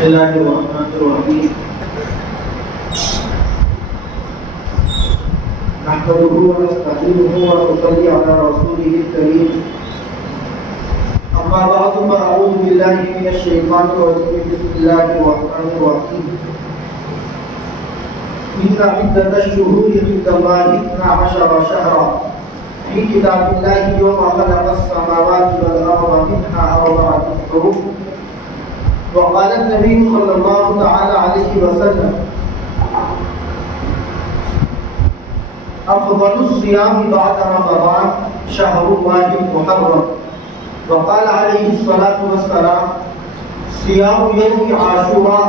بسم اللہ الرحمن الرحیم نحمده ونستعينه ونصلي على رسوله الكريم اما بعد فاعوذ بالله من الشيطان الرجيم بسم الله الرحمن الرحيم ان عدة الشهور عند الله 12 شهرا في كتاب الله يوم خلق السماوات والارض منها 4 حرم. وقال النبي صلى الله تعالى عليه وسلم افضل الصيام بعد رمضان شهر الله المحرم. وقال عليه الصلاة والسلام صيام يوم عاشوراء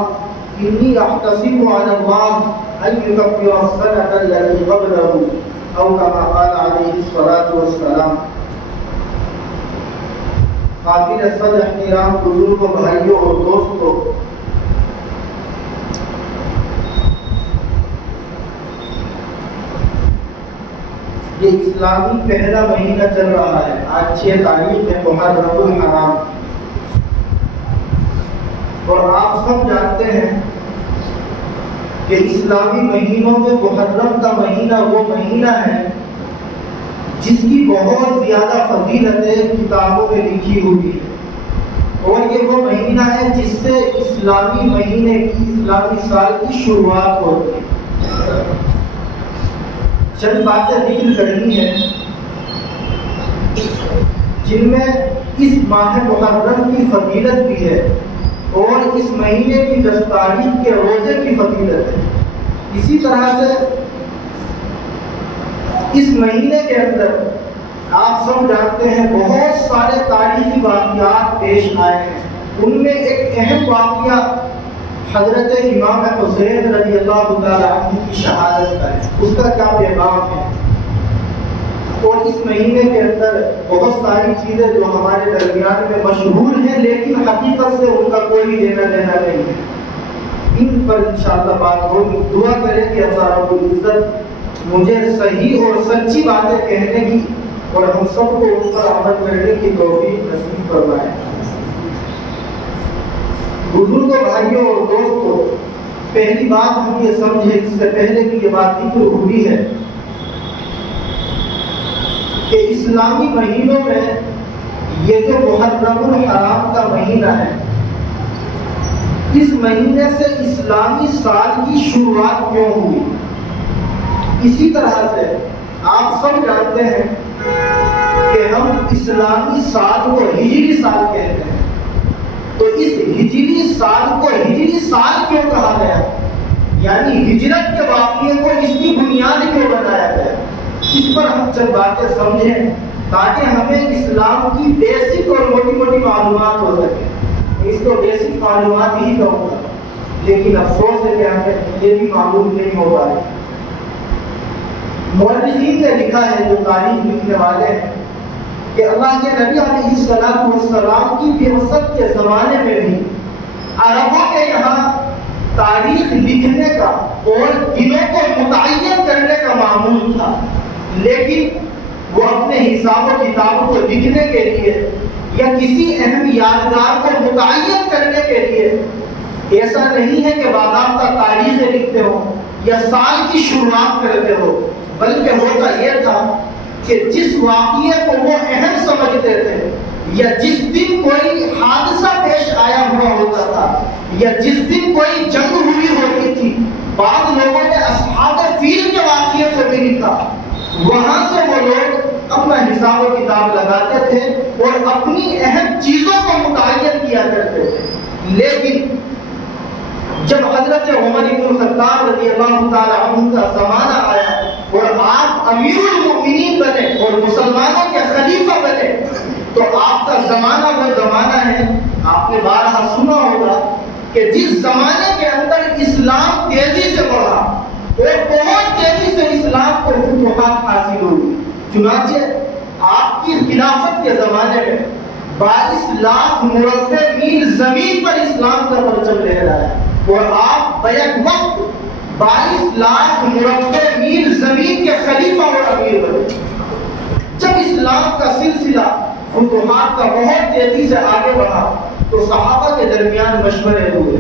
إني أحتسب على الله أن يكفر السنة التي قبله أو كما قال عليه الصلاة والسلام. قابل صد احترام بزرگ بھائیوں اور دوستوں، یہ اسلامی پہلا مہینہ چل رہا ہے. آج 6 تاریخ ہے محرم الحرام، اور آپ سب جانتے ہیں کہ اسلامی مہینوں میں محرم کا مہینہ وہ مہینہ ہے جس کی بہت زیادہ فضیلتیں کتابوں میں لکھی ہوئی ہے، اور یہ وہ مہینہ ہے جس سے اسلامی مہینے کی اسلامی سال کی شروعات ہوتی ہے. چند باتیں ذکر کرنی ہیں جن میں اس ماہ محرم کی فضیلت بھی ہے اور اس مہینے کی 10 تاریخ کے روزے کی فضیلت ہے. اسی طرح سے اس مہینے کے اندر آپ سب جانتے ہیں بہت سارے تاریخی واقعات پیش آئے ہیں. ان میں ایک اہم واقعہ حضرت امام حسین رضی اللہ تعالی عنہ کی شہادت کا ہے. اس کا کیا پیغام ہے؟ اور اس مہینے کے اندر بہت ساری چیزیں جو ہمارے درمیان میں مشہور ہیں لیکن حقیقت سے ان کا کوئی لینا دینا نہیں ہے، ان پر انشاءاللہ بات ہوگی. دعا کریں کہ اللہ رب العزت مجھے صحیح اور سچی باتیں کہنے کی اور ہم سب کو ان پر عمل کرنے کی توفیق نصیب فرمائے. بزرگوں، بھائیوں اور دوستوں، پہلی بات ہم یہ سمجھیں، اس سے پہلے بھی یہ بات ذکر ہوئی ہے کہ اسلامی مہینوں میں یہ جو محرم الحرام کا مہینہ ہے، اس مہینے سے اسلامی سال کی شروعات کیوں ہوئی؟ اسی طرح سے آپ سب جانتے ہیں کہ ہم اسلامی سال کو ہجری سال کہتے ہیں. تو اس ہجری سال کو ہجری سال کیوں کہا گیا؟ یعنی ہجرت کے واقعے کو اس کی بنیاد کیوں بنایا گیا؟ اس پر ہم چند باتیں سمجھیں تاکہ ہمیں اسلام کی بیسک اور موٹی موٹی معلومات ہو سکے. اس کو بیسک معلومات ہی کہوں گا، لیکن افسوس ہے کہ ہمیں یہ بھی معلوم نہیں ہو پا رہی. مورخین نے لکھا ہے، جو تاریخ لکھنے والے ہیں، کہ اللہ کے نبی علیہ السلام کی بعثت کے زمانے میں بھی عربوں کے یہاں تاریخ لکھنے کا اور دنوں کو متعین کرنے کا معمول تھا، لیکن وہ اپنے حساب و کتاب کو لکھنے کے لیے یا کسی اہم یادگار کو متعین کرنے کے لیے ایسا نہیں ہے کہ باضابطہ تاریخیں لکھتے ہو یا سال کی شروعات کرتے ہو، بلکہ ہوتا یہ تھا کہ جس واقعے کو وہ اہم سمجھتے تھے یا جس دن کوئی حادثہ پیش آیا ہوا ہوتا تھا یا جس دن کوئی جنگ ہوئی ہوتی تھی، بعض لوگوں نے اصحاب فیل کے واقعے کو بھی لکھا. وہاں سے وہ لوگ اپنا حساب و کتاب لگاتے تھے اور اپنی اہم چیزوں کو متعین کیا کرتے تھے. لیکن جب حضرت عمر بن الخطاب رضی اللہ تعالی عنہ کا زمانہ آیا اور آپ امیر المؤمنین بنے اور مسلمانوں کے خلیفہ بنے، تو آپ کا زمانہ وہ زمانہ ہے، آپ نے بارہا سنا ہوگا کہ جس زمانے کے اندر اسلام تیزی سے بڑھا اور بہت تیزی سے اسلام کو فتوحات حاصل ہوئی. چنانچہ آپ کی خلافت کے زمانے میں 22 لاکھ مربع میل زمین پر اسلام کا پرچم لہرایا اور آپ بیک وقت 22 لاکھ مربع میل زمین کے خلیفہ اور امیر بنے. جب اسلام کا سلسلہ فتوحات کا بہت تیزی سے آگے بڑھا تو صحابہ کے درمیان مشورے ہوئے،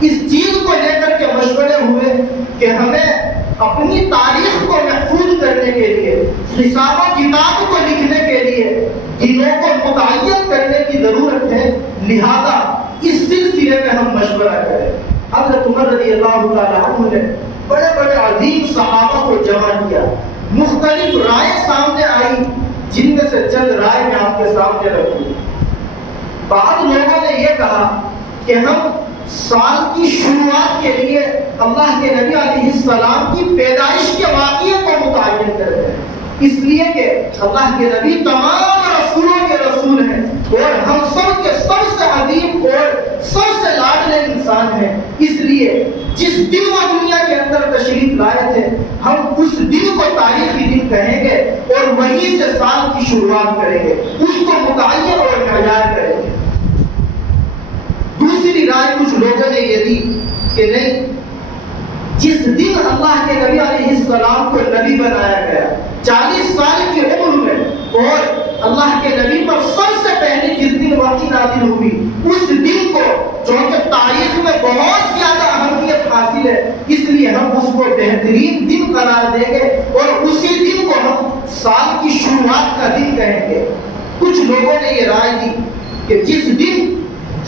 اس چیز کو لے کر کے مشورے ہوئے کہ ہمیں اپنی تاریخ کو محفوظ کرنے کے لیے، حساب و کتاب کو لکھنے کے لیے دنوں کو متعین کرنے کی ضرورت ہے، لہذا اس سلسلے میں ہم مشورہ کریں۔ حضرت عمر رضی اللہ تعالیٰ عنہ نے بڑے بڑے عظیم صحابہ کو جمع کیا، مختلف رائے سامنے آئی، جن میں سے چند رائے میں آپ کے سامنے رکھوں۔ بعض لوگوں نے یہ کہا کہ ہم سال کی شروعات کے لیے اللہ کے نبی علیہ السلام کی پیدائش کے واقعے کو متعین کرتے ہیں، اس لیے کہ اللہ کے نبی تمام رسولوں کے رسول ہیں اور ہم سب کے سب سے عظیم اور سب سے لاڈلے انسان ہیں، اس لیے جس دن وہ دنیا کے اندر تشریف لائے تھے ہم اس دن کو تاریخی دن کہیں گے اور وہیں سے سال کی شروعات کریں گے، اس کو متعین اور معیار کریں گے۔ دوسری رائے کچھ لوگوں نے یہ دی کہ نہیں، جس دن اللہ کے نبی علیہ السلام کو نبی بنایا گیا 40 سال کی عمر میں اور اللہ کے نبی پر سب سے پہلے جس دن وحی نازل ہوئی اس دن کو، جو کہ تاریخ میں بہت زیادہ اہمیت حاصل ہے، اس لیے ہم اس کو بہترین دن قرار دیں گے اور اسی دن کو ہم سال کی شروعات کا دن کہیں گے۔ کچھ لوگوں نے یہ رائے دی کہ جس دن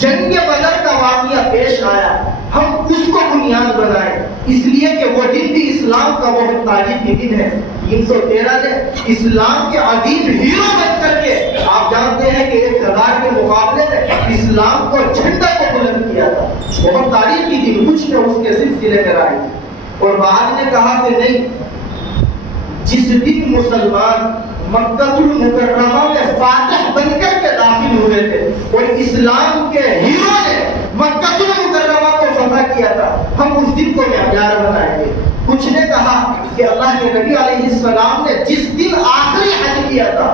جنگ بدر کا واقعہ پیش آیا ہم اس کو بنیاد بنائیں، اس لیے کہ وہ دن بھی اسلام کا بہت تاریخی دن ہے۔ 313 نے اسلام کے عظیم ہیرو بن کر کے، آپ جانتے ہیں کہ 1000 کے مقابلے میں اسلام کو جھنڈا کو بلند کیا تھا، بہت تاریخی دن۔ کچھ نے اس کے سلسلے میں رائے دی اور بعد نے کہا کہ نہیں، جس دن مسلمان مکہ المکرمہ میں فاتح بن کر کے داخل ہوئے تھے اور اسلام کے ہیرو نے مکہ المکرمہ کو فتح کیا تھا، ہم اس دن کو معیار بنائیں گے۔ کچھ نے کہا کہ اللہ کے نبی علیہ السلام نے جس دن آخری حج کیا تھا،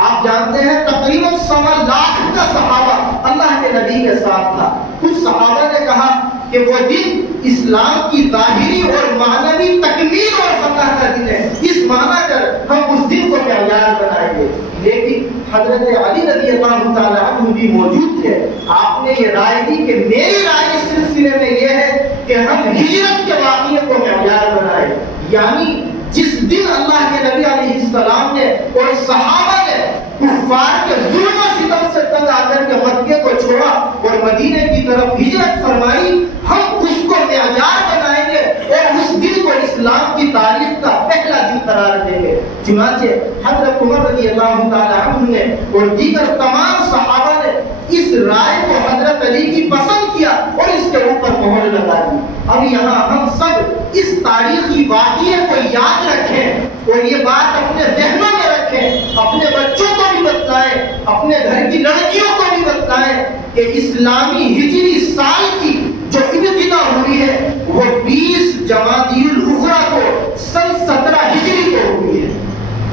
آپ جانتے ہیں تقریباً 1.25 لاکھ کا صحابہ اللہ کے نبی کے ساتھ تھا، کچھ صحابہ نے کہا کہ وہ دن اسلام کی ظاہری اور معنوی تکمیل اور فتح کا دن ہے، اس معنی کر ہم اس دن کو معیار بنائیں گے۔ لیکن حضرت علی رضی اللہ تعالیٰ عنہ بھی موجود تھے، آپ نے یہ رائے دی کہ میری رائے اس سلسلے میں یہ ہے کہ ہم ہجرت کے واقعے کو معیار بنائیں، یعنی جس دن اللہ کے نبی علیہ السلام نے اور صحابہ نے کفار کے ظلم و ستم سے تنگ آ کر کے مکے کو چھوڑا اور مدینے کی طرف ہجرت فرمائی، ہم اس کو معیار بنائیں گے اور اس دن کو اسلام کی تاریخ کا پہلا دن قرار دیں گے۔ چنانچہ حضرت عمر رضی اللہ تعالیٰ عنہ نے اور دیگر تمام صحابہ نے اس رائے کو حضرت علی کی پسند کیا اور اس کے اوپر مہر لگا دی۔ اب یہاں ہم سب اس تاریخی واقعے کو یاد رکھیں اور یہ بات اپنے ذہنوں میں رکھیں، اپنے بچوں کو بھی بتلائیں، اپنے گھر کی لڑکیوں کو بھی بتلائیں کہ اسلامی ہجری سال کی جو ابتدا ہوئی ہے وہ 20 جمادی الاخری کو سن 17 ہجری کو ہوئی ہے۔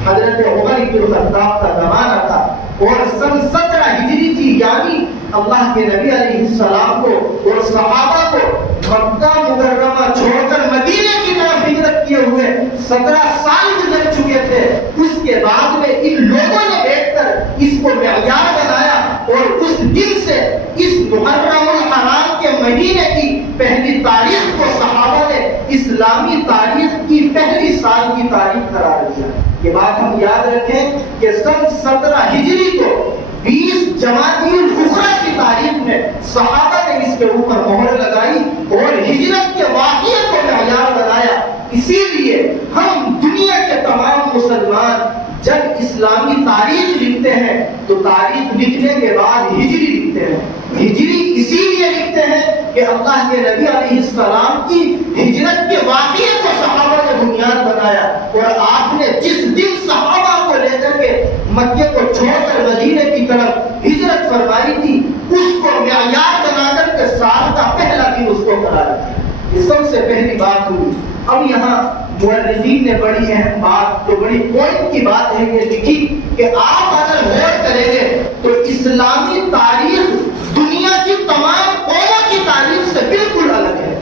حضرت عمر بن الخطاب کا زمانہ تھا اور سن 17 ہجری تھی، یعنی اللہ کے نبی علیہ السلام کو اور صحابہ کو مکہ مکرمہ چھوڑ کر مدینے کی طرف ہجرت کیے ہوئے 17 سال گزر چکے تھے۔ اس کے بعد میں ان لوگوں نے بیٹھ کر اس کو معیار بنایا اور اس دن سے اس محرم الحرام کے مہینے کی پہلی تاریخ کو صحابہ نے اسلامی تاریخ کی پہلی سال کی تاریخ قرار دیا۔ یہ بات ہم یاد رکھیں کہ سن 17 ہجری کو 20 جمادی الاخری کی تاریخ میں صحابہ نے اس کے اوپر مہر لگائی اور ہجرت کے واقعے کو معیار بنایا۔ اسی لیے ہم دنیا کے تمام مسلمان جب اسلامی تاریخ لکھتے ہیں تو تاریخ لکھنے کے بعد ہجری لکھتے ہیں۔ ہجری اسی لیے لکھتے ہیں کہ اللہ کے نبی علیہ السلام کی ہجرت کے واقعے کو صحابہ نے بنیاد بنایا اور آپ نے جس دن صحابہ کو لے کر کے مکے کو چھوڑ کر مدینے کی طرف ہجرت فرمائی تھی اس کو معیار بنا کر کے سال کا پہلا دن اس کو قرار دیا۔ یہ سب سے پہلی بات ہوئی۔ اب یہاں مورخین نے بڑی اہم بات، جو بڑی پوائنٹ کی بات ہے یہ لکھی کہ آپ اگر غور کریں گے تو اسلامی تاریخ دنیا کی تمام قوموں کی تاریخ سے بالکل الگ ہے۔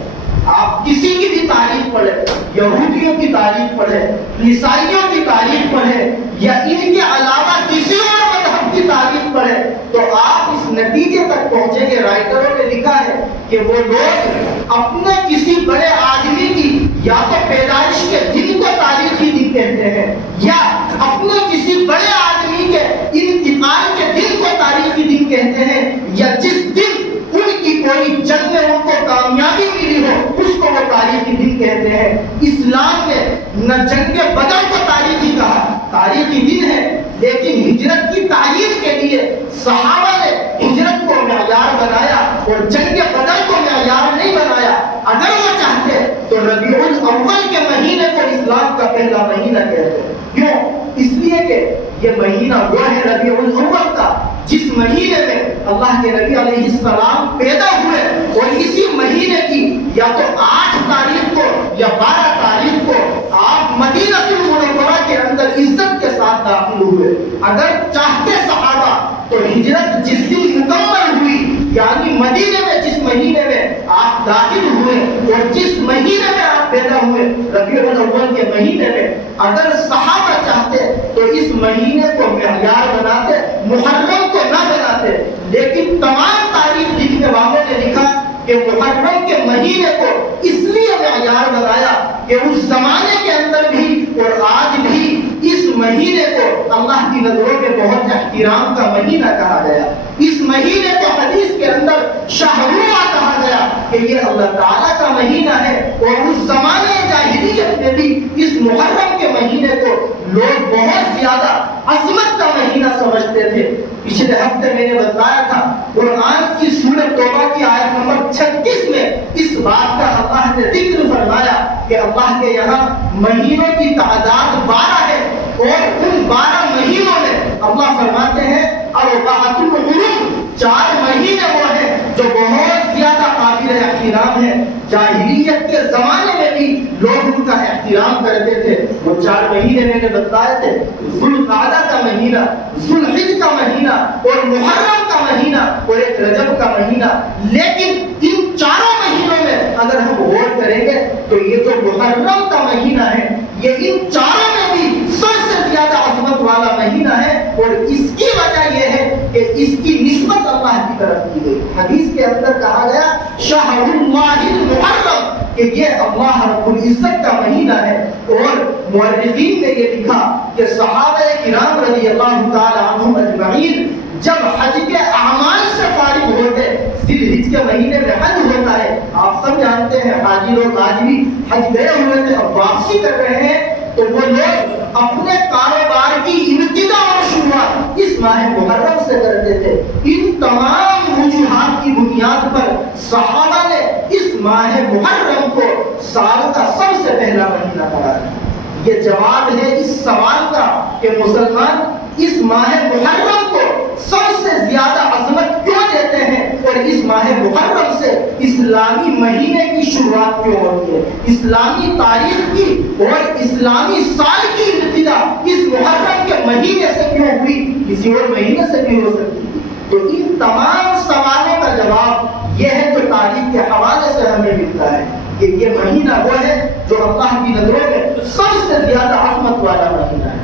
آپ کسی کی بھی تاریخ پڑھیں، یہودیوں کی تاریخ پڑھیں، عیسائیوں کی تاریخ پڑھیں یا ان کے علاوہ کسی اور مذہب کی کی تاریخ پڑھیں تو آپ اس نتیجے تک پہنچیں گے، رائٹروں نے لکھا ہے کہ وہ لوگ اپنے کسی بڑے آدمی کی یا تو پیدائش کے دن کو تاریخی دن کہتے ہیں، یا اپنے کسی بڑے آدمی کے انتقال کے دن کو تاریخی دن کہتے ہیں، یا جس دن ان کی کوئی جنگ میں ان کو کامیابی ملی ہو اس کو وہ تاریخی دن کہتے ہیں۔ اسلام نے نہ جنگ بدر کو تاریخی کہا، تاریخی دن ہے، لیکن ہجرت کی تعیین کے لیے صحابہ نے ہجرت کو معیار بنایا اور جنگ بدر کو معیار نہیں بنایا۔ اگر وہ چاہتے تو ربیع الاول کے مہینے کو اسلام کا پہلا مہینہ کہتے ہیں۔ کیوں؟ اس لیے کہ یہ مہینہ وہ ہے ربیع الاول کا جس مہینے میں اللہ کے نبی علیہ السلام پیدا ہوئے، اور اسی مہینے کی یا تو 8 تاریخ کو یا 12 تاریخ کو آپ مدینہ المنورہ کے اندر عزت کے ساتھ داخل ہوئے۔ اگر چاہتے صحابہ تو ہجرت جس دن مکمل ہوئی، یعنی مدینے میں جس مہینے میں آپ داخل ہوئے اور جس مہینے میں آپ پیدا ہوئے ربیع الاول کے مہینے میں، اگر صحابہ چاہتے تو اس مہینے کو معیار بناتے، محرم کو نہ بناتے، لیکن تمام تاریخ لکھنے والوں نے لکھا کہ محرم کے مہینے کو اس لیے معیار بنایا کہ اس زمانے کے اندر بھی اور آج بھی اس مہینے کو اللہ کی نظروں میں بہت احترام کا مہینہ کہا گیا۔ اس مہینے کو حدیث کے اندر شہر اللہ کہا گیا کہ یہ اللہ تعالیٰ کا مہینہ ہے، اور اس زمانے جاہلیت میں بھی اس محرم کے مہینے کو لوگ بہت زیادہ عظمت کا مہینہ سمجھتے تھے۔ پچھلے ہفتے میں نے بتایا تھا قرآن کی سورۃ توبہ کی آیت نمبر 36 میں اس بات کا اللہ نے ذکر فرمایا کہ اللہ کے یہاں مہینوں کی تعداد 12 ہے، اور ان 12 مہینوں میں اللہ فرماتے ہیں اربعۃ حرم، 4 مہینے وہ ہیں جو بہت زیادہ قابل احترام ہیں۔ جاہلیت کے زمانے میں بھی لوگ ان کا احترام کرتے تھے۔ وہ 4 مہینے میں نے بتائے تھے، ذوالقعدہ کا مہینہ، ذوالحج کا مہینہ، اور محرم کا مہینہ، اور ایک رجب کا مہینہ۔ لیکن ان 4 مہینوں میں اگر ہم غور کریں گے تو یہ جو محرم کا مہینہ ہے یہ ان 4 میں بھی سب سے زیادہ عظمت والا مہینہ ہے، اور اس کی وجہ یہ ہے کہ اس کی نسبت اللہ کی طرف کی گئی۔ حدیث کے اندر کہا گیا شہر اللہ المحرم، کہ یہ اللہ رب العزت کا مہینہ ہے۔ اور مورخین نے یہ لکھا کہ صحابہ کرام رضی اللہ تعالی عنہم اجمعین جب حج کے اعمال سے فارغ ہوتے، ذی الحج کے مہینے میں حج ہوتا ہے، آپ سب جانتے ہیں حاجی لوگ آج بھی حج گئے ہوئے تھے، اب واپسی کر رہے ہیں، تو وہ لوگ اپنے کاروبار کی ابتدا اور شروعات اس ماہ محرم سے کرتے تھے۔ ان تمام وجوہات کی بنیاد پر صحابہ نے اس ماہ محرم کو سال کا سب سے پہلا مہینہ قرار دیا۔ یہ جواب ہے اس سوال کا کہ مسلمان اس ماہ محرم کو سب سے زیادہ عظمت کیوں دیتے ہیں، اور اس ماہ محرم سے اسلامی مہینے کی شروعات کیوں ہوتی ہے، اسلامی تاریخ کی اور اسلامی سال کی ابتدا اس محرم کے مہینے سے کیوں ہوئی، کسی اور مہینے سے بھی ہو سکتی ہے۔ تو ان تمام سوالوں کا جواب یہ ہے جو تاریخ کے حوالے سے ہمیں ملتا ہے کہ یہ مہینہ وہ ہے جو اللہ کی نظروں میں سب سے زیادہ عظمت والا مہینہ ہے۔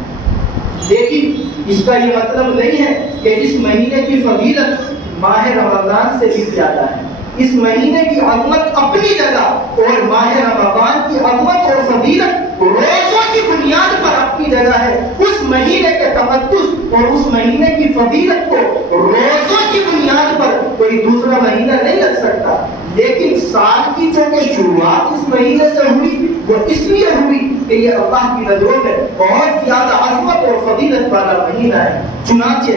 لیکن اس کا یہ مطلب نہیں ہے کہ اس مہینے کی فضیلت ماہ رمضان سے بھی زیادہ ہے۔ اس مہینے کی عظمت اپنی جگہ اور ماہ رمضان کی عظمت اور فضیلت روزوں کی بنیاد پر اپنی جگہ ہے۔ اس مہینے کے تقدس اور اس مہینے کی فضیلت کو روزوں کی بنیاد پر کوئی دوسرا مہینہ نہیں لگ سکتا۔ لیکن سال کی جو کہ شروعات اس مہینے سے ہوئی وہ اس لیے ہوئی کہ یہ اللہ کی نظروں میں بہت زیادہ عظمت اور فضیلت والا مہینہ ہے۔ چنانچہ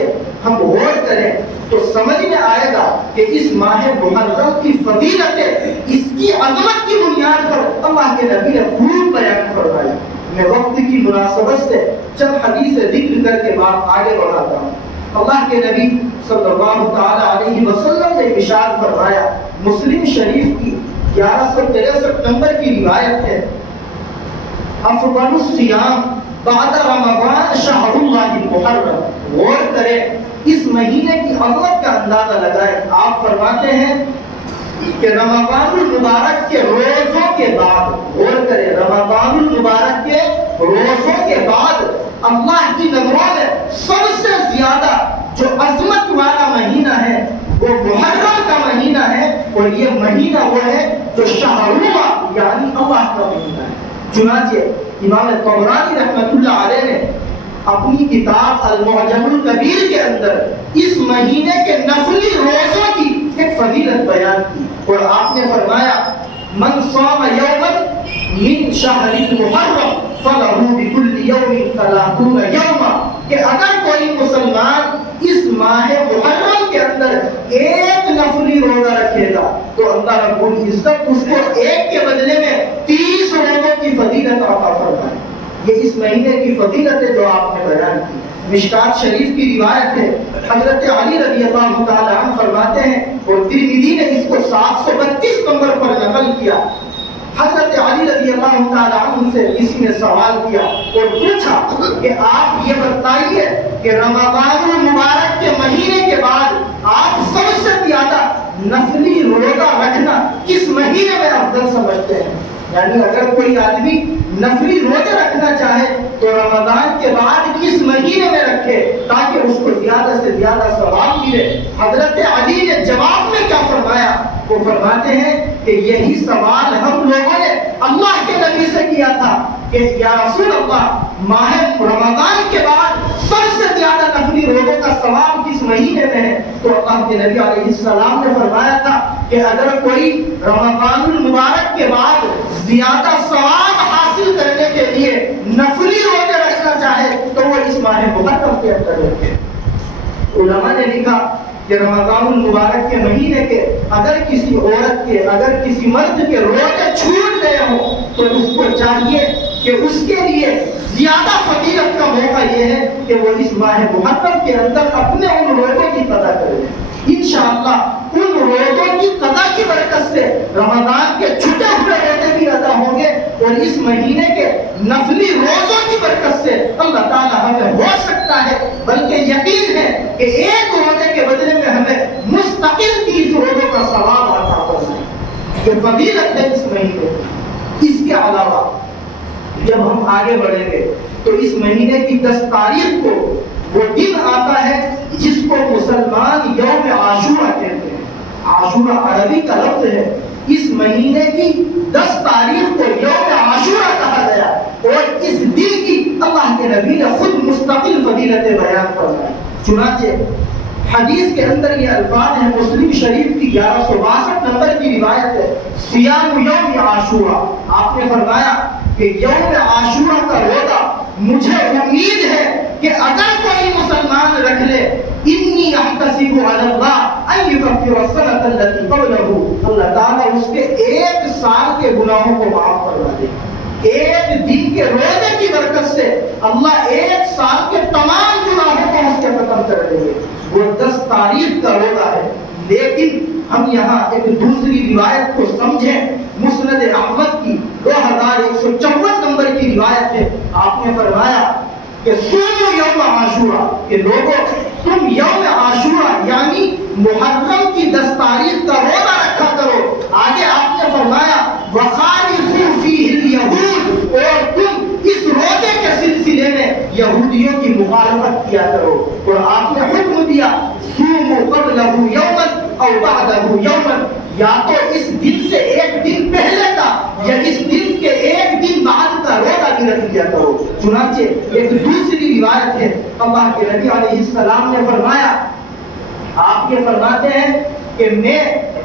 ہم غور کریں تو سمجھ میں آئے گا کہ اس ماہ محرم کی فضیلتیں اس کی عظمت کی بنیاد پر اللہ کے نبی نے خوب بیان فرمائی۔ میں وقت کی مناسبت سے چند حدیث ذکر کر کے بات آگے بڑھاتا ہوں۔ اللہ کے نبی صلی اللہ تعالی علیہ وسلم نے ارشاد فرمایا، مسلم شریف کی 1163 نمبر کی روایت ہے، افضل الصیام بعد رمضان شہر اللہ المحرم۔ غور کریں، اس مہینے کی عظمت کا اندازہ لگائیں۔ آپ فرماتے ہیں کہ رمضان المبارک کے روزوں کے بعد، غور کریں، رمضان المبارک کے روزوں کے بعد اللہ کی نظروں میں سب سے زیادہ جو عظمت والا مہینہ ہے وہ محرم کا مہینہ ہے، اور یہ مہینہ وہ ہے جو شہروا یعنی اللہ کا مہینہ ہے۔ چنانچہ امام طبرانی رحمۃ اللہ علیہ نے اپنی کتاب المعجم الکبیر کے اندر اس مہینے کے نفلی روزوں کی ایک فضیلت بیان کی، اور آپ نے فرمایا من صام یوما من شہر المحرم فلہ بکل یوم 30 یوما، کہ اگر کوئی مسلمان اس ماہ محرم کے اندر ایک نفلی روزہ رکھے گا تو اللہ رب العزت اس کو ایک کے بدلے میں 30 روزوں کی فضیلت عطا فرمائے۔ یہ اس مہینے کی فضیلت ہے جو آپ نے بیان کی۔ مشکات شریف کی روایت ہے، حضرت علی رضی اللہ تعالی عنہ فرماتے ہیں، اور ترمذی نے اس کو 732 نمبر پر نقل کیا، حضرت علی رضی اللہ تعالی عنہ سے کسی نے سوال کیا اور پوچھا کہ آپ یہ بتائیے کہ رمضان المبارک کے مہینے کے بعد آپ سب سے زیادہ نفلی روزہ رکھنا کس مہینے میں افضل سمجھتے ہیں؟ یعنی اگر کوئی آدمی نفلی روزے رکھنا چاہے تو رمضان کے بعد کس مہینے میں رکھے تاکہ اس کو زیادہ سے زیادہ ثواب ملے؟ حضرت علی نے جواب میں کیا فرمایا؟ وہ فرماتے ہیں کہ یہی سوال ہم لوگوں نے اللہ کے نبی سے کیا تھا کہ یا رسول اللہ، ماہ رمضان کے بعد سب سے زیادہ نفلی روزوں کا ثواب کس مہینے میں ہے؟ تو اللہ کے نبی علیہ السلام نے فرمایا تھا کہ اگر کوئی رمضان المبارک کے بعد زیادہ ثواب حاصل کرنے کے لیے نفلی روزے رکھنا چاہے تو وہ اس ماہ محرم کے اندر رکھے۔ علماء نے لکھا کہ رمضان المبارک کے مہینے کے اگر کسی عورت کے، اگر کسی مرد کے روزے چھوٹ گئے ہوں تو اس کو چاہیے کہ اس کے لیے زیادہ فضیلت کا موقع یہ ہے کہ وہ اس ماہ محرم کے اندر اپنے ان روزوں کی قضا کرے۔ انشاءاللہ ان روزوں کی قضا کی برکت سے رمضان کے چھٹے ہوئے روزے بھی ادا ہوں گے، اور اس مہینے کے نفلی روزوں کی برکت سے اللہ تعالیٰ ہمیں ہو سکتا ہے، بلکہ یقین ہے کہ ایک روزے کے بدلے میں ہمیں مستقل 30 روزوں کا ثواب عطا فرمائے۔ یہ فضیلت ہے اس مہینے کی۔ اس کے علاوہ جب ہم آگے بڑھیں گے تو اس مہینے کی 10 تاریخ کو وہ دن آتا ہے جس کو مسلمان یوم عاشورہ کہتے ہیں۔ عاشورہ عربی کا لفظ ہے۔ اس مہینے کی 10 تاریخ کو یوم عاشورہ کہا گیا، اور اس دن کی اللہ کے نبی نے خود مستقل فضیلت بیان فرمائی۔ چنانچہ حدیث کے اندر یہ الفاظ ہیں، مسلم شریف کی 1162 نمبر کی روایت ہے، صیام یوم عاشورہ، آپ نے فرمایا کہ یوم عاشورہ کا روزہ مجھے امید ہے کہ اگر کوئی مسلمان رکھ لے، انی احتسب علی اللہ ان یکفر السنۃ التي قبلہ، اللہ تعالیٰ اس کے 1 سال کے گناہوں کو معاف کروا دے۔ ایک دن کے روزے کی برکت سے اللہ 1 سال کے تمام گناہوں کو اس کے ختم کر دیں گے۔ وہ 10 تاریخ کا روزہ ہے، لیکن ہم یہاں ایک دوسری روایت کو سمجھیں۔ مسند احمد کی 2154 نمبر کی روایت ہے، آپ نے فرمایا کہ صوموا یوم عاشورہ، کہ لوگوں تم یوم عاشورہ یعنی محرم کی 10 تاریخ کا روزہ رکھا کرو۔ آگے آپ نے فرمایا وخالفوا فیہ الیہود، اور تم اس روزے کے سلسلے میں یہودیوں کی مخالفت کیا کرو، اور آپ نے حکم دیا صوموا قبلہ یوما او بعدہ یوما، یا تو اس دن سے 1 دن پہلے کا یا اس دن کے 1 دن بعد کا روزہ بھی رکھ لیا کرو۔ چنانچہ ایک دوسری روایت ہے، اللہ کے نبی علیہ السلام نے فرمایا، آپ یہ فرماتے ہیں کہ میں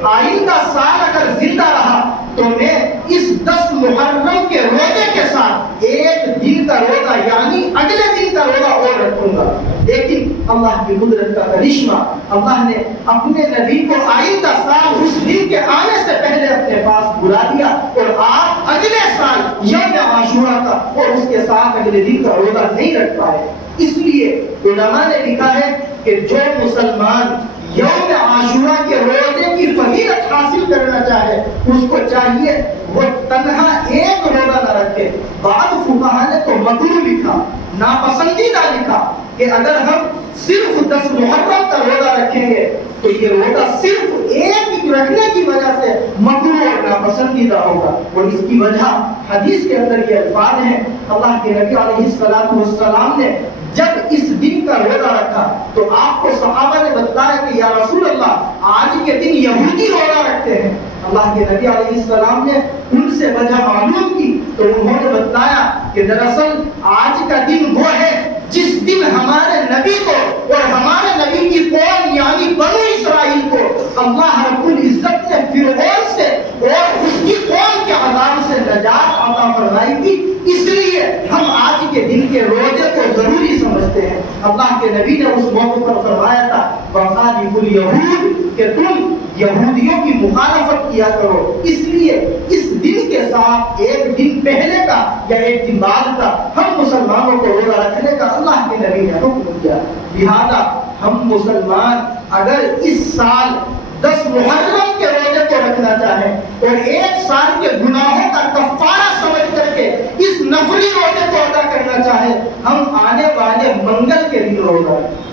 آئندہ سال اگر زندہ رہا تو میں اس 10 محرم کے روزے کے ساتھ 1 دن کا روزہ یعنی اگلے دن کا روزہ اور رکھوں گا۔ لیکن اللہ کی قدرت کا کرشمہ، اللہ نے اپنے نبی کو آئندہ سال اس دن کے آنے سے پہلے اپنے پاس بلا دیا، اور آپ اگلے سال یوم عاشورہ کا اور اس کے ساتھ اگلے دن کا روزہ نہیں رکھ پائے۔ اس لیے علماء نے لکھا ہے کہ جو مسلمان یوم عاشورہ کے روزے کی فضیلت حاصل کرنا چاہے اس کو چاہیے وہ تنہا 1 روزہ نہ رکھے۔ بعض فقہا نے تو مکروہ لکھا، ناپسندیدہ لکھا کہ اگر ہم صرف 10 محرم کا روزہ رکھیں گے تو یہ روزہ صرف 1 رکھنے کی وجہ سے مکروہ اور ناپسندیدہ ہوگا، اور اس کی وجہ حدیث کے اندر یہ الفاظ ہیں، اللہ کے نبی علیہ السلام نے جب اس دن کا روزہ رکھا تو آپ کو صحابہ نے بتایا کہ یا رسول اللہ آج کے دن یہودی روزہ رکھتے ہیں. اللہ کے نبی علیہ السلام نے ان سے وجہ معلوم کی تو انہوں نے بتایا کہ دراصل آج کا دن وہ ہے جس دن ہمارے نبی کو اور ہمارے نبی کی قوم یعنی بنو اسرائیل کو اللہ رب العزت نے فرعون سے اور اس کی قوم کے عذاب سے نجات عطا فرمائی تھی. اس لیے ہم آج کے دن کے روزے کو ضروری سمجھتے ہیں. اللہ کے نبی نے اس موقع پر فرمایا تھا وَخَالِفُ الْيَهُودَ کہ تم یہودیوں کی مخالفت کیا کرو. اس لیے اس دن کے ساتھ ایک دن پہلے کا یا ایک دن بعد کا ہم مسلمانوں کو روزہ رکھنے کا اللہ کے نبی نے حکم دیا. لہذا ہم مسلمان اگر اس سال 10 محرم کے روزے کو رکھنا چاہیں اور ایک سال کے گناہوں کا کفارہ سمجھ کر کے اس نفلی روزے کو ادا کرنا چاہیں ہم آنے والے منگل کے دن روزہ رکھیں.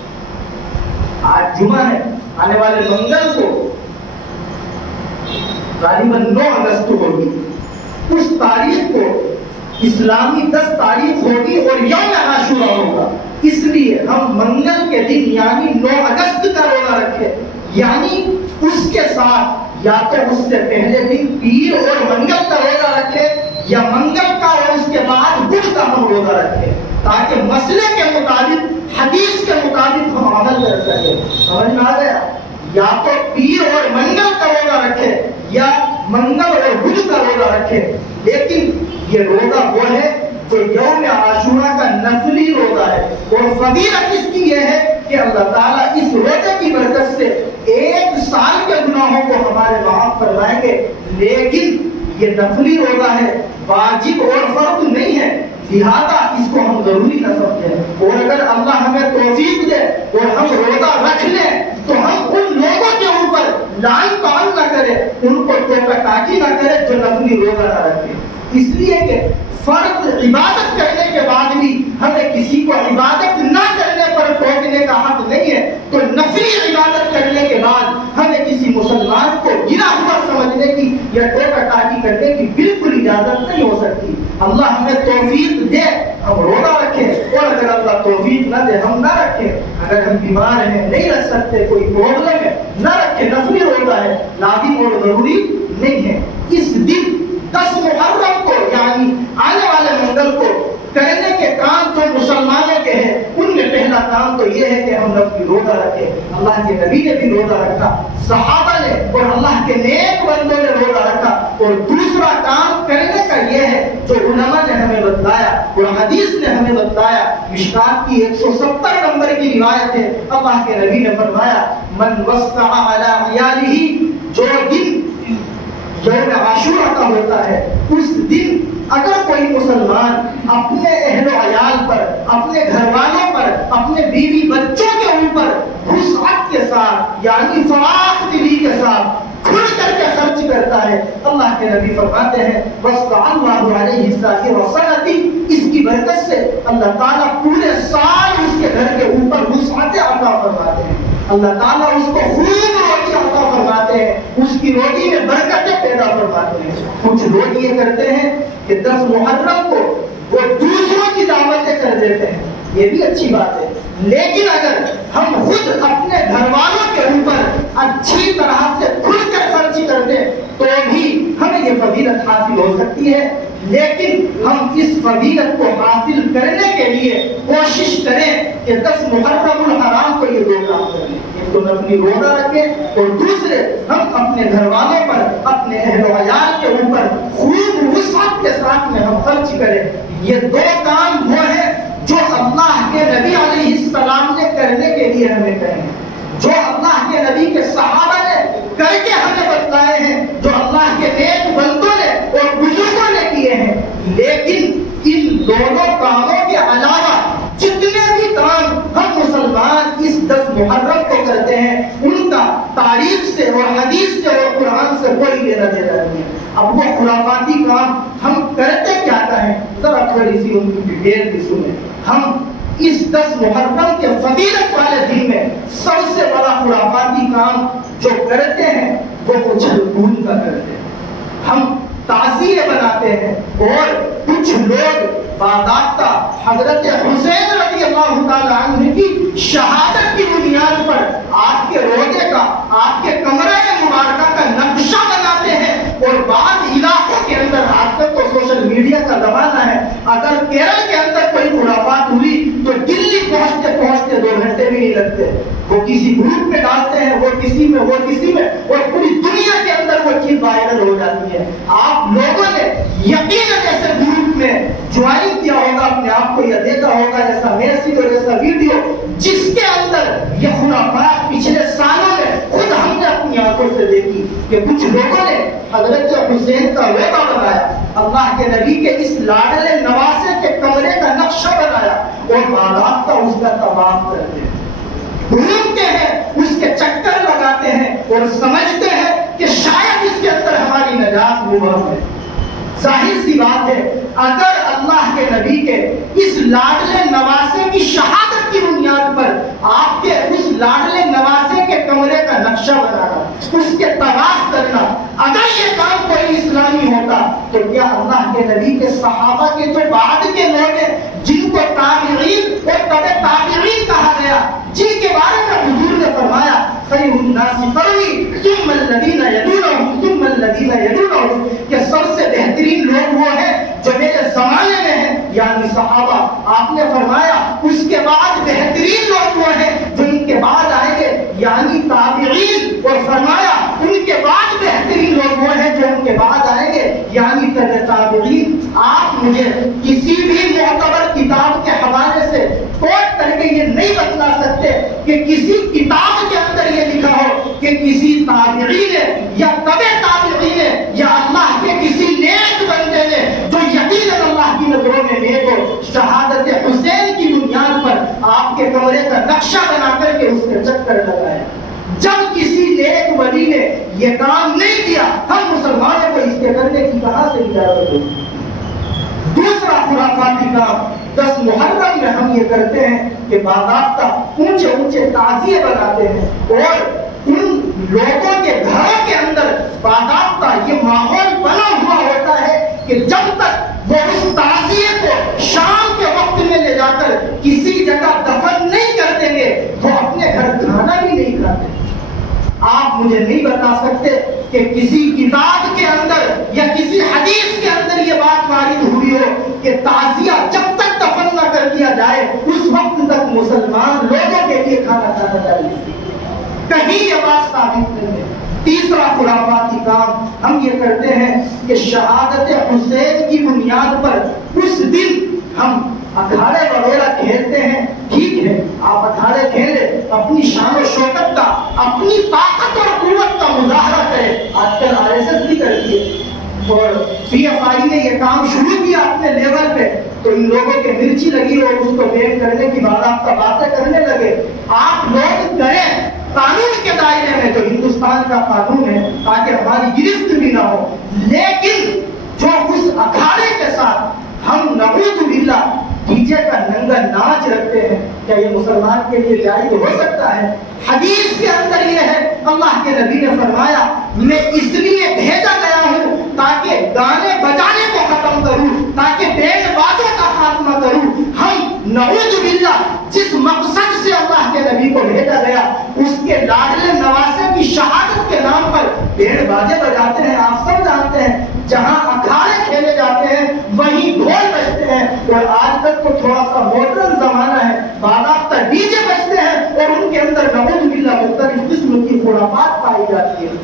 آج جمعہ ہے, آنے والے منگل کو غالباً 9 اگست ہوگی. اس تاریخ کو اسلامی 10 تاریخ ہوگی اور یوم عاشورہ ہوگا. اس لیے ہم منگل کے دن یعنی 9 اگست کا روزہ رکھیں, یعنی اس کے ساتھ یا تو اس سے پہلے دن پیر اور منگل کا روزہ رکھیں یا منگل کا اور اس کے بعد بدھ کا ہم روزہ رکھیں تاکہ مسئلے کے مطابق حدیث کے مطابق ہم عمل کر سکیں. سمجھ میں آ گیا؟ یا تو پیر اور منگل کا روزہ رکھیں یا منگل اور بدھ کا روزہ رکھیں. لیکن یہ روزہ وہ ہے جو یوم عاشورہ کا نفلی روزہ ہے اور فضیلت اس کی یہ ہے کہ اللہ تعالیٰ اس روزے کی برکت سے ایک سال کے گناہوں کو ہمارے معاف فرمائیں گے. لیکن یہ نفلی روزہ ہے, واجب اور فرض نہیں ہے, لہذا اس کو ہم ضروری نہ سمجھیں. اور اگر اللہ ہمیں توفیق دے اور ہم روزہ رکھ لیں تو ہم ان لوگوں کے اوپر لعن طعن نہ کریں, ان کو ٹوکا ٹاکی نہ کریں جو نفلی روزہ نہ رکھیں. اس لیے کہ فرض عبادت کرنے کے بعد بھی ہمیں کسی کو عبادت نہ کرنے پر ٹوکنے کا حق نہیں ہے, تو نفلی عبادت کرنے کے بعد ہمیں کسی مسلمان کو گرا ہوا سمجھنے کی یا ٹوکا ٹاکی کرنے کی بالکل اجازت نہیں ہو سکتی. اللہ ہمیں توفیق دے ہم روزہ رکھیں, اور اگر اللہ توفیق نہ دے ہم نہ رکھیں. اگر ہم بیمار ہیں نہیں رکھ سکتے, کوئی پرابلم ہے نہ رکھیں, نفلی روزہ ہے, لازم اور ضروری نہیں ہے. اس دن 10 محرم کو یعنی آنے والے منگل کو کرنے کے کام جو مسلمانوں کے ہیں ان میں پہلا کام تو یہ ہے کہ ہم نفلی روزہ رکھیں. اللہ کے نبی نے بھی روزہ رکھا, صحابہ نے اور اللہ کے نیک بندوں نے روزہ رکھا. اور دوسرا کام کرنے کا یہ ہے جو علماء نے ہمیں بتایا اور حدیث نے ہمیں بتایا. مشکات کی 170 نمبر کی روایت ہے, اللہ کے نبی نے فرمایا من وسع علی عیالہ, جو دن یوم عاشورہ کا ہوتا ہے اس دن اگر کوئی مسلمان اپنے اہل و عیال پر, اپنے گھر والوں پر, اپنے بیوی بچوں کے اوپر وسعت کے ساتھ یعنی فراخ دلی کے ساتھ کھل کر کے خرچ کرتا ہے, اللہ کے نبی فرماتے ہیں وَسَعَ اللَّهُ عَلَيْهِ سَائِرَ صَلَاتِ, اس کی برکت سے اللہ تعالیٰ پورے سال اس کے گھر کے اوپر وسعت عطا فرماتے ہیں. اللہ تعالیٰ اس کو خوب روٹی عطا فرماتے ہیں, اس کی روٹی میں برکتیں پیدا فرماتے ہیں. کچھ لوگ یہ کرتے ہیں کہ 10 محرم کو وہ دوسروں کی دعوتیں کر دیتے ہیں, یہ بھی اچھی بات ہے, لیکن اگر ہم خود اپنے گھر والوں کے اوپر اچھی طرح سے کھل کر خرچ کر دیں تو بھی ہمیں یہ فضیلت حاصل ہو سکتی ہے. لیکن ہم اس فضیلت کو حاصل کرنے کے لیے کوشش کریں کہ 10 محرم الحرام کو یہ 2 کام کریں, ایک تو نفلی روزہ رکھیں اور دوسرے ہم اپنے گھر والوں پر, اپنے اہل و عیال کے اوپر خوب وسعت کے ساتھ میں ہم خرچ کریں. یہ 2 کام وہ ہیں جو اللہ کے نبی علیہ السلام نے کرنے کے لیے ہمیں کہے ہیں, جو اللہ کے نبی کے صحابہ نے کر کے ہمیں بتلائے ہیں, جو اللہ کے نیک بندوں نے اور بزرگوں نے کیے ہیں. لیکن ان دونوں کاموں کے علاوہ جتنے بھی کام ہم مسلمان اس 10 محرم کو کرتے ہیں ان کا تاریخ سے اور حدیث سے اور قرآن سے کوئی لینا دینا نہیں ہے. اب وہ خرافاتی کام ہم کرتے کیا کہیں, ذرا تھوڑی سی ان کی ڈیٹیل بھی سنیں. ہم اس 10 محرم کے فضیلت والے دن میں سب سے بڑا خرافاتی کام جو کرتے ہیں وہ اچھل کود کا کرتے ہیں. ہم تعزیے بناتے ہیں اور کچھ لوگ باضابطہ حضرت حسین رضی رضی اللہ تعالیٰ عنہ کی شہادت کی بنیاد پر آپ کے روضے کا، آپ کے کمرہ مبارکہ کا نقشہ بناتے ہیں، اور بعض علاقوں کے اندر آج کل تو سوشل میڈیا کا زمانہ ہے، اگر کیرل کے اندر کوئی خرافات ہوئی تو دلی پہنچتے پہنچتے 2 گھنٹے بھی نہیں لگتے، وہ کسی گروپ میں ڈالتے ہیں، وہ کسی میں، وہ کسی میں، اور پوری دنیا کے اندر وہ چیز وائرل ہو جاتی ہے۔ آپ لوگوں نے یقیناً ایسے گروپ میں جوائن کیا ہوگا، اپنے آپ کو یہ دیکھا ہوگا ایسا میسج اور ایسا ویڈیو جس کے اندر یہ خرافات پچھلے سالوں میں خود ہم نے اپنی آنکھوں سے دیکھی کہ کچھ لوگوں نے حضرت حسین کا روضہ بنایا، اللہ کے نبی کے اس لاڈلے نواسے کے کمرے کا نقشہ بنایا، اور باضابطہ اس کا طواف کرتے ہیں، گھومتے ہیں، اس کے چکر لگاتے ہیں، اور سمجھتے ہیں کہ شاید اس کے اندر ہماری نجات مبہم ہے۔ ظاہر سی بات ہے، اگر اللہ کے نبی کے اس لاڈلے نواسے کی شہادت کی بنیاد پر آپ کے اس لاڈلے نواسے کے کمرے کا نقشہ بنانا، اس کے طواف کرنا، اگر یہ کام کوئی اسلامی ہوتا تو کیا اللہ کے نبی کے صحابہ کے جو بعد کے لوگ ہیں جن کو تابعین اور تبع تابعین کہا گیا، جن کے بارے میں حضور نے فرمایا خیر الناس قرنی ثم الذین یلونہم ثم الذین یلونہم، کہ سب سے بہترین لوگ وہ ہیں جو میرے زمانے میں ہیں، یعنی صحابہ۔ آپ نے فرمایا اس کے بعد بہترین لوگ وہ ہیں جو ان کے بعد آئیں گے، یعنی تابعین، اور فرمایا ان کے بعد بہترین لوگ وہ ہیں جو ان کے بعد آئیں گے، یعنی تابعین۔ آپ مجھے کسی بھی معتبر کتاب کے حوالے سے کوٹ کر کے یہ نہیں بتلا سکتے کہ کسی کتاب کے اندر یہ لکھا ہو کہ کسی تابعی نے یا تبع تابعی نے یا اللہ کے کسی نیک بندے نے جو یقیناً اللہ کی نظروں میں نیک ہو، شہادت حسین کی بنیاد پر آپ کے کمرے کا نقشہ بنا کر کے اس کے چکر لگائے۔ جب کسی نیک ولی نے یہ کام نہیں کیا، ہم مسلمانوں کو اس کے کرنے کی کہاں سے اجازت ہوگی؟ دوسرا خرافاتی کام 10 محرم میں ہم یہ کرتے ہیں کہ باضابطہ اونچے اونچے تعزیے بناتے ہیں، اور ان لوگوں کے گھروں کے اندر باضابطہ یہ ماحول بنا ہوا ہوتا ہے کہ جب تک وہ اس تعزیے کو شام کے وقت میں لے جا کر کسی جگہ دفن نہیں کر دیں گے، وہ اپنے گھر کھانا بھی نہیں کھاتے۔ آپ مجھے نہیں بتا سکتے کہ کسی کتاب کے اندر یا کسی حدیث کے اندر یہ بات وارد ہوئی ہو کہ تعزیہ جب تک دفن نہ کر دیا جائے اس وقت تک مسلمان لوگوں کے لیے کھانا کھانا چاہیے، کہیں یہ بات ثابت نہیں ہے۔ تیسرا خرافاتی کام ہم یہ کرتے ہیں کہ شہادت حسین کی بنیاد پر اس دن ہم اکھاڑے وغیرہ کھیلتے ہیں، ٹھیک ہے، آپ اکھاڑے کھیلیں، اپنی شان و شوکت کا، اپنی طاقت اور قوت کا مظاہرہ کریں۔ آج کل RSS بھی کرتی ہے، اور PFI نے یہ کام شروع کیا اپنے لیول پہ، تو ان لوگوں کے مرچی لگی اور اس کو بیک کرنے کی باضابطہ باتیں کرنے لگے۔ آپ لوگ کریں قانون کے دائرے میں، تو ہندوستان کا قانون ہے تاکہ ہماری گرفت بھی نہ ہو، لیکن جو اس اکھاڑے کے ساتھ ہم نعوذ باللہ ڈی جے کا ننگا ناچ رکھتے ہیں، کیا یہ مسلمان کے لیے جائز ہو سکتا ہے؟ حدیث کے اندر یہ ہے، اللہ کے نبی نے فرمایا میں اس لیے بھیجا گیا ہوں تاکہ گانے بجانے کو ختم کروں، تاکہ بینڈ بازوں کا خاتمہ کروں۔ ہم نعوذ باللہ جس مقصد سے اللہ کے نبی کو بھیجا گیا اس کے لاڈلے نواسے کی شہادت کے نام پر بینڈ بازے بجاتے ہیں، آپ سب جانتے ہیں جہاں اکھاڑے کھیلے جاتے ہیں وہیں ڈھول بجتے ہیں، اور آج تک تو تھوڑا سا ماڈرن زمانہ ہے، باضابطہ ڈی جے بجتے ہیں اور ان کے اندر نعوذ باللہ مختلف قسم کی خرافات پائی جاتی ہے۔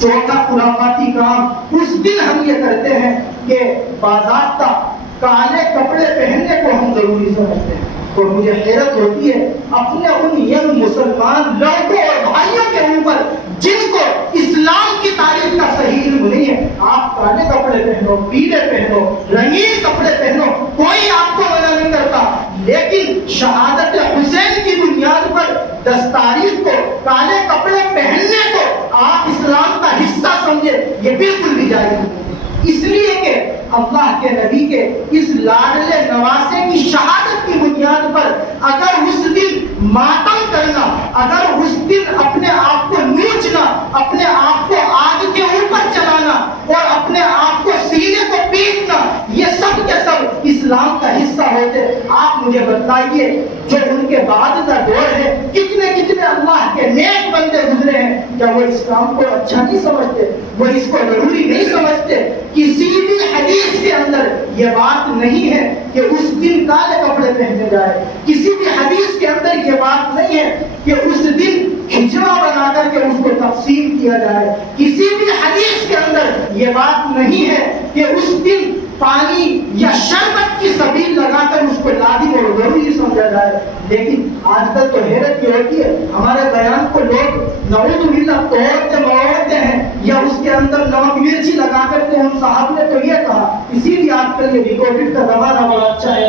چوتھا خرافاتی کام اس دن ہم یہ کرتے ہیں کہ باضابطہ کالے کپڑے پہننے کو ہم ضروری سمجھتے ہیں، اور مجھے حیرت ہوتی ہے اپنے ان ینگ مسلمان لڑکوں اور بھائیوں کے اوپر جن کو اسلام کی تاریخ کا صحیح علم نہیں ہے۔ آپ کالے کپڑے پہنو، پیلے پہنو، رنگین کپڑے پہنو، کوئی آپ کو منع نہیں کرتا، لیکن شہادت حسین کی بنیاد پر 10 تاریخ کو کالے کپڑے پہننے کو آپ اسلام کا حصہ سمجھے، یہ بالکل بھی جائز نہیں، اس لیے کہ اللہ کے نبی کے اس لاڈلے نواسے کی شہادت کی بنیاد پر اگر اس دن ماتم کرنا، اگر اس دن اپنے آپ کو نوچنا، اپنے آپ کو آگ کے اوپر چلانا اور اپنے آپ کو سینے کو پیٹنا، یہ سب کے سب اسلام کا حصہ ہوتے۔ آپ مجھے بتا بتلائیے جو ان کے بعد کا دور ہے کتنے کتنے اللہ کے نیک بندے گزرے ہیں، کیا وہ اسلام کو اچھا نہیں سمجھتے؟ وہ اس کو ضروری نہیں سمجھتے؟ کسی بھی حدیث کے اندر یہ بات نہیں ہے کہ اس دن کالے کپڑے پہنے جائے، کسی بھی حدیث کے اندر یہ بات نہیں ہے کہ اس دن ہجرہ بنا کر کے اس کو تقسیم کیا جائے، کسی بھی حدیث کے اندر یہ بات نہیں ہے کہ اس دن پانی یا شربت کی سبیل لگا کر اس کو لازم اور ضروری سمجھا جائے۔ لیکن آج کل تو حیرت یہ ہوتی ہے، ہمارے بیان کو لوگ نعوذ باللہ توڑتے موڑتے ہیں، یا اس کے اندر نمک مرچی لگا کر کے ہم صاحب نے تو یہ کہا۔ اسی لیے آج کل یہ ریکارڈنگ کا زمانہ بڑا اچھا ہے،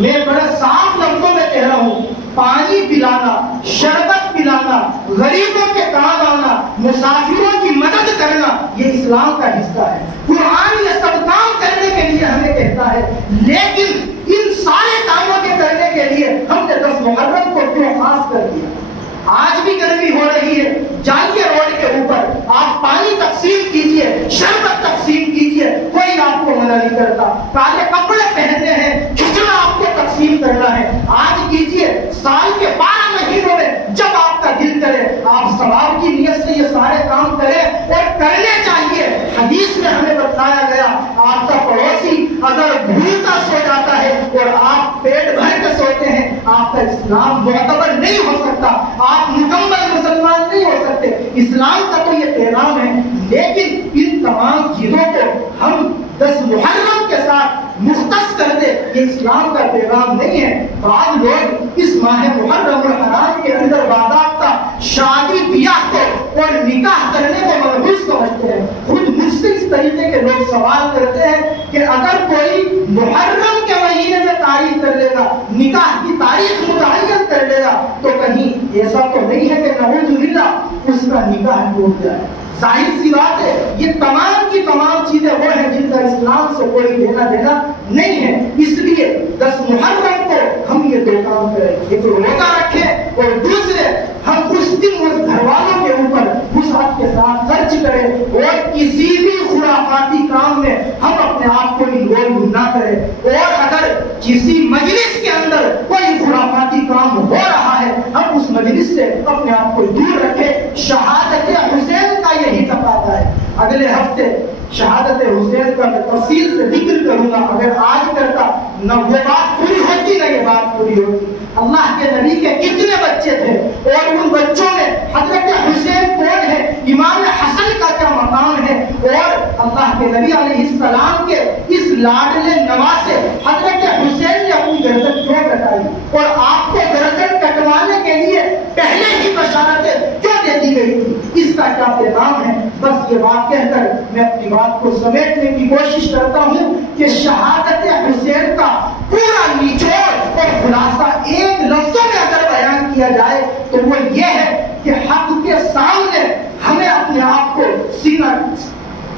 میں بڑا صاف لفظوں میں کہہ رہا ہوں، پانی پلانا، شربت پلانا، غریبوں کے کام آنا، مسافروں کی مدد کرنا، یہ اسلام کا حصہ ہے۔ قرآن یہ سب کام کرنے کے لیے ہمیں کہتا ہے، لیکن ان سارے کاموں کے کرنے کے لیے ہم نے 10 محرم کو کیوں خاص کر دیا؟ آج بھی گرمی ہو رہی ہے، جائیے روڈ کے اوپر، آپ پانی تقسیم کیجئے، شربت تقسیم کیجئے، کوئی آپ کو منع نہیں کرتا۔ کالے کپڑے پہننے ہیں، کھچڑا آپ کو تقسیم کرنا ہے، آج کیجئے۔ سال کے 12 مہینوں میں جب آپ کا دل کرے آپ ثواب کی نیت سے یہ سارے کام کریں، اور کرنے چاہیے۔ حدیث میں ہمیں بتایا گیا، آپ کا پڑوسی اگر بھوکا سو جاتا ہے اور آپ پیٹ بھر کے سوتے ہیں، آپ کا اسلام معتبر نہیں ہو سکتا، آپ مکمل مسلمان نہیں ہو سکتے۔ اسلام کا تو یہ پیغام ہے، لیکن ان تمام چیزوں کو ہم 10 محرم کے ساتھ مختص کر دے، یہ اسلام کا پیغام نہیں ہے۔ بعض لوگ اس ماہ محرم الحرام کے اندر باضابطہ شادی بیاہ کو اور نکاح کرنے کو منحوس سمجھتے ہیں۔ خود مجھ سے اس طریقے کے لوگ سوال کرتے ہیں کہ اگر کوئی محرم کے مہینے میں تاریخ کر لے گا، نکاح کی تاریخ متعین کر لے گا، تو کہیں ایسا تو نہیں ہے کہ نعوذ باللہ اس کا نکاح ٹوٹ جائے؟ ظاہر سی بات ہے، یہ تمام کی تمام چیزیں وہ ہیں جن کا اسلام سے کوئی لینا دینا نہیں ہے۔ اس لیے 10 محرم کو ہم یہ 2 کام کریں، ایک روزہ رکھیں اور دوسرے ہم اس دن اس گھر والوں کے اوپر وسعت کے ساتھ خرچ کریں، اور کسی بھی خرافاتی کام میں ہم اپنے آپ کو انوالو نہ کریں۔ اور اگر کسی مجلس کے اندر کوئی خرافاتی کام ہو رہا ہے، ہم اس مجلس سے اپنے آپ کو دور رکھیں۔ شہادت حسین کا یہی تقاضا ہے۔ اگلے ہفتے شہادت حسین کا میں تفصیل سے ذکر کروں گا، اگر آج کرتا نہ وہ بات پوری ہوتی نہ یہ بات پوری ہوتی۔ اللہ کے نبی کے کتنے بچے تھے، اور ان بچوں میں حضرت حسین کون ہے، امام حسن کا کیا مقام ہے، اور اللہ کے نبی علیہ السلام کے اس لاڈلے نواسے حضرت حسین نے اپنی گردن کیوں کٹائی، اور آپ کو گردن کٹوانے کے لیے پہلے ہی بشارتیں کیوں دے دی گئی تھی، اس کا کیا پیغام ہے؟ بس یہ بات کہہ کر میں اپنی بات کو سمیٹنے کی کوشش کرتا ہوں کہ شہادت حسین کا پورا نچوڑ اور خلاصہ ایک لفظوں میں اگر بیان کیا جائے تو وہ یہ ہے کہ حق کے سامنے ہمیں اپنے آپ کو سینہ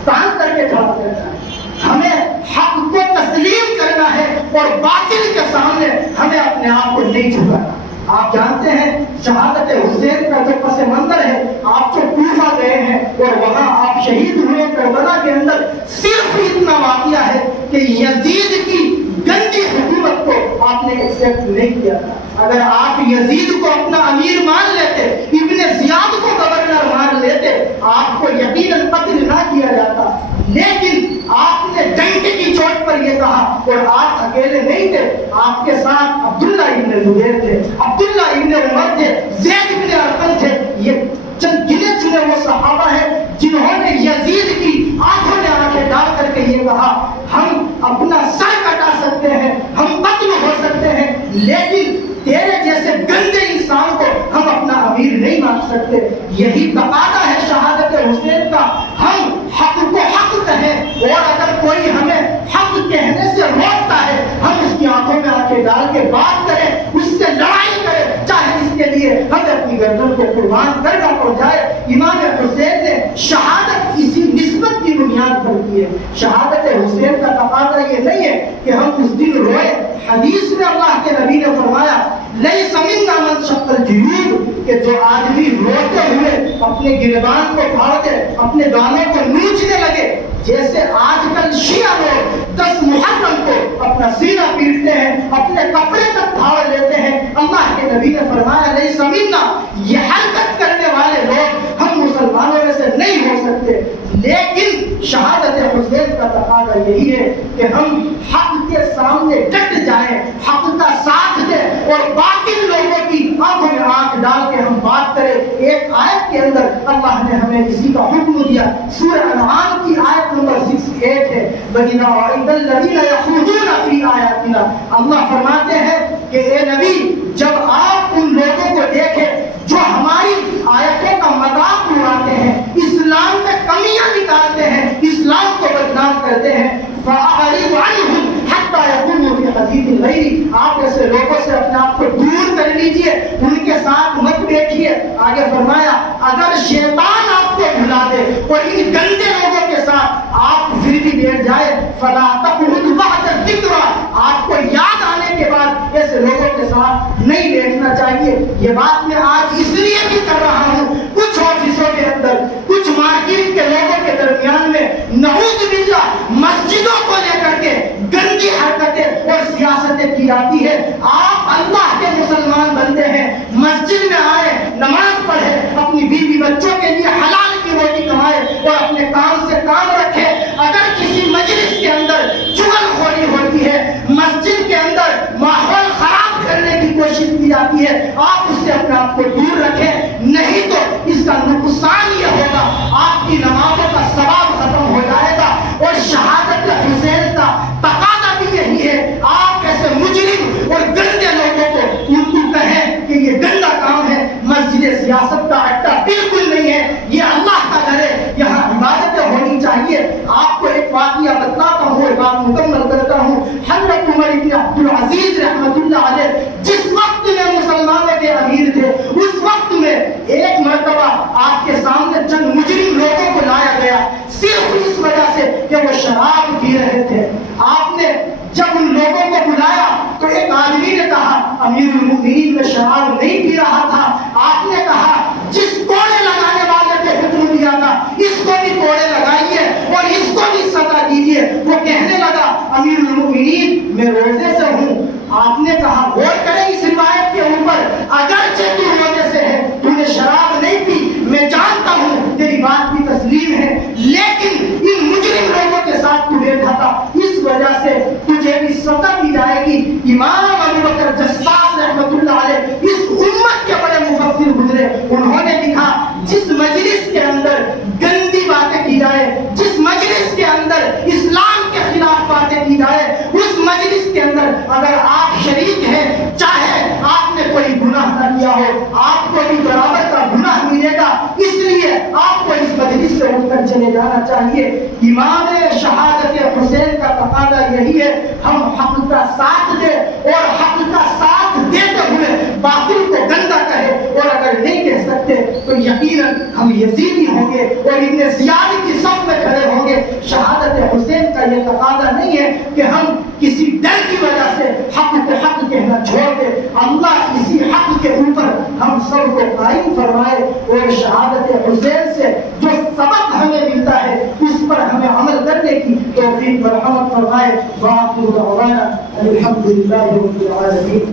تان کر کے کھڑا کرنا ہے، ہمیں حق کو تسلیم کرنا ہے، اور باطل کے سامنے ہمیں اپنے آپ کو نہیں جھکانا۔ آپ جانتے ہیں شہادت حسین کا جو پس منظر ہے، آپ جو کوفہ گئے ہیں اور وہاں آپ شہید ہوئے، کربلا کے اندر صرف اتنا واقعہ ہے کہ یزید کی گندی حکومت کو آپ نے ایکسپٹ نہیں کیا تھا۔ اگر آپ یزید کو اپنا امیر مان لیتے، ابن زیاد کو گورنر مان لیتے، آپ کو یقیناً قتل نہ کیا جاتا، لیکن آپ نے ڈنڈے کی چوٹ پر یہ کہا، اور آپ اکیلے نہیں تھے، آپ کے ساتھ عبداللہ ابن زبیر تھے، عبداللہ ابن عمر تھے، زید ابن ارقم تھے۔ یہ چند گنے چنے وہ صحابہ ہیں جنہوں نے یزید کی آنکھوں میں آنکھیں ڈال کر کے یہ کہا، ہم اپنا سر کٹا سکتے ہیں، ہم قتل ہو سکتے ہیں، لیکن تیرے جیسے گندے انسان کو ہم اپنا امیر نہیں مان سکتے۔ یہی تقاضا ہے شہادت حسین کا، ہم حق کو حق کہیں، اور اگر کوئی ہمیں حق کہنے سے روکتا ہے، ہم اس کی آنکھوں میں آنکھیں ڈال کے بات کریں، اس سے لڑائی کریں، چاہے اس کے لیے ہمیں اپنی گردن کو قربان کرنا پڑ جائے۔ امام حسین نے شہادت اسی نسبت کی بنیاد پر کی ہے۔ شہادت حسین کا تقاضا یہ نہیں ہے کہ ہم اس دن روئے۔ حدیث میں اللہ کے نبی نے فرمایا، لیس منا من شق الجیوب، کہ جو آدمی روتے ہوئے اپنے گریبان کو پھاڑ دے، اپنے دانوں کو نوچنے لگے، جیسے آج کل شیعہ لوگ 10 محرم کو اپنا سینہ پیٹتے ہیں, اپنے کپڑے تک پھاڑ لیتے ہیں. اللہ کے نبی نے فرمایا لیس منا, یہ حرکت کرنے والے لوگ ہم مسلمانوں میں سے نہیں ہو سکتے. لیکن شہادت حسین کا تقاضا یہی ہے کہ ہم حق کے سامنے ڈٹ جائیں, حق کا ساتھ دیں اور باطل لوگوں کی آنکھوں میں آنکھ ڈال کے ہم بات کریں. ایک آیت کے اندر اللہ نے ہمیں اسی کا حکم دیا. سورہ انعام کی آیت نمبر 68 ہے, وَإِذَا وَعِدَ الَّذِينَ يَخُوضُونَ فِي آيَاتِنَا. اللہ فرماتے ہیں کہ اے نبی, جب آپ ان لوگوں کو دیکھیں جو ہماری آیتوں کا مذاق اڑاتے ہیں, اسلام میں کمیاں نکالتے ہیں, اسلام کو بدنام کرتے ہیں, فَأَعْرِضْ عَنْهُمْ حَتَّى يَكُونُوا فِي حَدِيثٍ غَيْرِهِ. آپ ایسے لوگوں سے اپنے آپ کو دور کر لیجئے, ان کے ساتھ مت بیٹھیے. آگے فرمایا اگر شیطان آپ کو بھلا دے اور ان گندے لوگوں کے ساتھ آپ پھر بھی بیٹھ جائے, فَلَا تَقْعُدْ بَعْدَ الذِّكْرَىٰ. آپ کو یاد آنے کے بعد ایسے لوگوں کے ساتھ نہیں بیٹھنا چاہیے. یہ بات میں آج اس لیے بھی کر رہا ہوں, کچھ آفسوں کے اندر, کچھ مارکیٹ کے لوگوں کے درمیان میں نعوذ باللہ مسجدوں کو لے کر کے گندی حرکتیں اور سیاستیں کی جاتی ہے. آپ اللہ کے مسلمان بندے ہیں, مسجد میں آئے, نماز پڑھے, اپنی بیوی بچوں کے لیے حلال کی روٹی کمائے اور اپنے کام سے کام رکھے. اگر کسی مجلس کے اندر چغل خوری ہوتی ہے, مسجد کے اندر ماحول خراب کرنے کی کوشش کی جاتی ہے, آپ اس سے اپنے آپ کو دور رکھیں, نہیں تو اس کا نقصان یہ ہوگا آپ کی نمازوں کا ثواب ختم ہو جائے گا. اور شہادت حسین کا تقاضا بھی یہی ہے, آپ ایسے مجرم اور گندے لوگوں کو ان کو کہیں کہ یہ گندا کام ہے. مسجد سیاست کا اڈا بالکل نہیں ہے, یہ اللہ کا گھر ہے, یہاں عبادتیں ہونی چاہیے. آپ کو ایک واقعہ بتلاتا ہوں, ایک بات مکمل کرتا ہوں. حضرت عمر بن عبد العزیز رحمۃ اللہ علیہ جس وقت میں مسلمانوں کے امیر تھے, اس وقت میں ایک مرتبہ آپ کے سامنے چند مجرم لوگوں کو لایا گیا, صرف اس وجہ سے کہ وہ شراب پی رہے تھے. آپ نے جب ان لوگوں کو بلایا تو ایک آدمی نے کہا امیر المؤمنین میں شراب نہیں پی رہا تھا. آپ نے کہا جس کوڑے لگانے والے کو حکم دیا تھا اس کو بھی کوڑے لگائیے اور اس کو بھی سزا دیجیے. وہ کہنے لگا امیر المؤمنین میں روزے سے ہوں. آپ نے کہا غور کریں اس روایت کے اوپر, اگرچہ تو روزے سے ہے, تو نے شراب نہیں پی, میں جانتا ہوں تیری بات کی تسلیم ہے, لیکن ان مجرم لوگوں کے ساتھ تو بیٹھا تھا, اس وجہ سے تجھے بھی سزا دی جائے گی. امام ابو بکر جساس رحمۃ اللہ علیہ اس امت کے بڑے مفسر گزرے, انہوں نے لکھا جس مجلس کے اندر گندی باتیں کی جائے, جس مجلس کے اندر اسلام کے خلاف باتیں کی جائے, اس مجلس کے اندر اگر آپ شریک ہیں, چاہے آپ نے کوئی گناہ نہ کیا ہو, آپ کو بھی برابر کا گناہ ملے گا. اس لیے آپ کو اس مجلس سے اٹھ کر چلے جانا چاہیے. امام شہادت حسین کا تقاضا یہی ہے, ہم حق کا ساتھ دیں اور حق کا ساتھ دیتے ہوئے باطل کو گندا کہے, اور اگر نہیں کہہ سکتے تو یقیناً ہم یزیدی ہوں گے اور ابن زیاد کی صف میں کھڑے ہوں گے. شہادت حسین کا یہ تقاضا نہیں ہے کہ ہم کسی ڈر کی وجہ سے حق کو حق کہنا چھوڑ دیں. اللہ اسی حق کے اوپر ہم سب کو قائم فرمائے اور شہادت حسین سے جو سبق ہمیں ملتا ہے اس پر ہمیں عمل کرنے کی توفیق و رحمت فرمائے. وآخر دعوانا الحمد للہ رب العالمین.